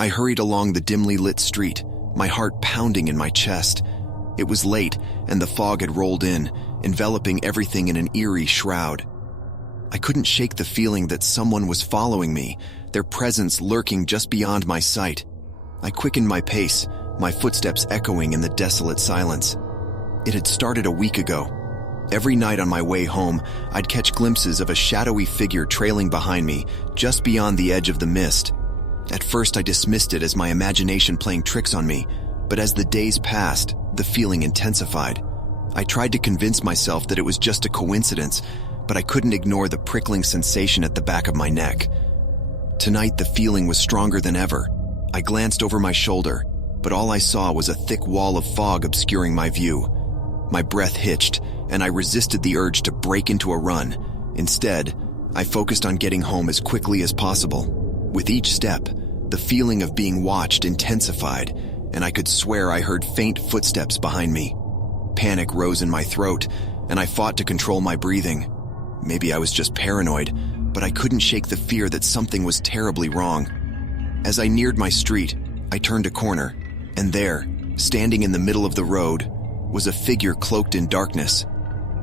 I hurried along the dimly lit street, my heart pounding in my chest. It was late, and the fog had rolled in, enveloping everything in an eerie shroud. I couldn't shake the feeling that someone was following me, their presence lurking just beyond my sight. I quickened my pace, my footsteps echoing in the desolate silence. It had started a week ago. Every night on my way home, I'd catch glimpses of a shadowy figure trailing behind me, just beyond the edge of the mist. At first, I dismissed it as my imagination playing tricks on me, but as the days passed, the feeling intensified. I tried to convince myself that it was just a coincidence, but I couldn't ignore the prickling sensation at the back of my neck. Tonight, the feeling was stronger than ever. I glanced over my shoulder, but all I saw was a thick wall of fog obscuring my view. My breath hitched, and I resisted the urge to break into a run. Instead, I focused on getting home as quickly as possible. With each step, the feeling of being watched intensified, and I could swear I heard faint footsteps behind me. Panic rose in my throat, and I fought to control my breathing. Maybe I was just paranoid, but I couldn't shake the fear that something was terribly wrong. As I neared my street, I turned a corner, and there, standing in the middle of the road, was a figure cloaked in darkness.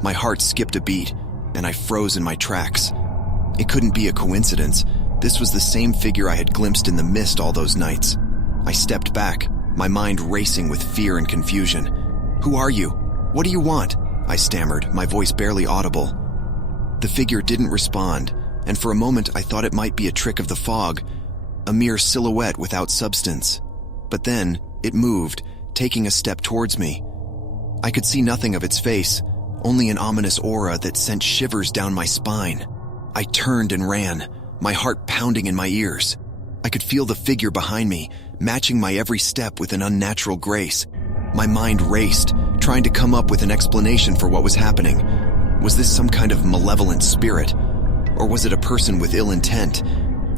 My heart skipped a beat, and I froze in my tracks. It couldn't be a coincidence. This was the same figure I had glimpsed in the mist all those nights. I stepped back, my mind racing with fear and confusion. "Who are you? What do you want?" I stammered, my voice barely audible. The figure didn't respond, and for a moment I thought it might be a trick of the fog, a mere silhouette without substance. But then, it moved, taking a step towards me. I could see nothing of its face, only an ominous aura that sent shivers down my spine. I turned and ran, my heart pounding in my ears. I could feel the figure behind me, matching my every step with an unnatural grace. My mind raced, trying to come up with an explanation for what was happening. Was this some kind of malevolent spirit? Or was it a person with ill intent?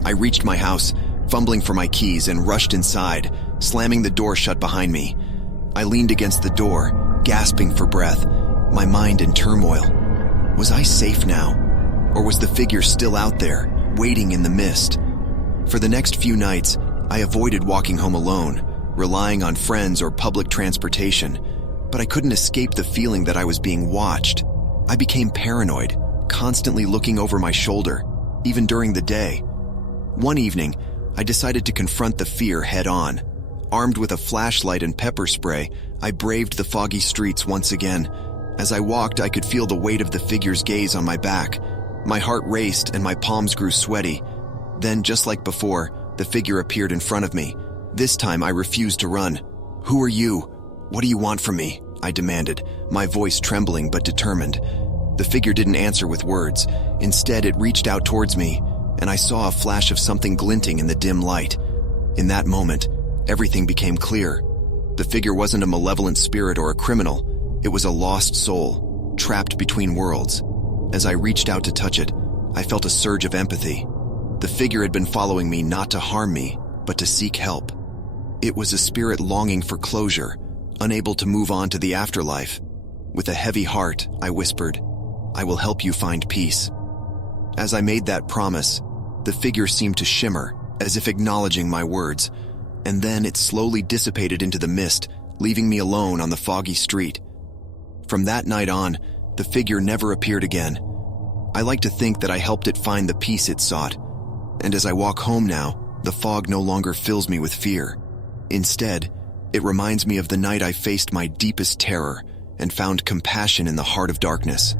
I reached my house, fumbling for my keys, and rushed inside, slamming the door shut behind me. I leaned against the door, gasping for breath, my mind in turmoil. Was I safe now? Or was the figure still out there, waiting in the mist? For the next few nights, I avoided walking home alone, relying on friends or public transportation, but I couldn't escape the feeling that I was being watched. I became paranoid, constantly looking over my shoulder, even during the day. One evening, I decided to confront the fear head-on. Armed with a flashlight and pepper spray, I braved the foggy streets once again. As I walked, I could feel the weight of the figure's gaze on my back. My heart raced and my palms grew sweaty. Then, just like before, the figure appeared in front of me. This time, I refused to run. "Who are you? What do you want from me?" I demanded, my voice trembling but determined. The figure didn't answer with words. Instead, it reached out towards me, and I saw a flash of something glinting in the dim light. In that moment, everything became clear. The figure wasn't a malevolent spirit or a criminal. It was a lost soul, trapped between worlds. As I reached out to touch it, I felt a surge of empathy. The figure had been following me not to harm me, but to seek help. It was a spirit longing for closure, unable to move on to the afterlife. With a heavy heart, I whispered, "I will help you find peace." As I made that promise, the figure seemed to shimmer, as if acknowledging my words, and then it slowly dissipated into the mist, leaving me alone on the foggy street. From that night on, the figure never appeared again. I like to think that I helped it find the peace it sought, and as I walk home now, the fog no longer fills me with fear. Instead, it reminds me of the night I faced my deepest terror and found compassion in the heart of darkness.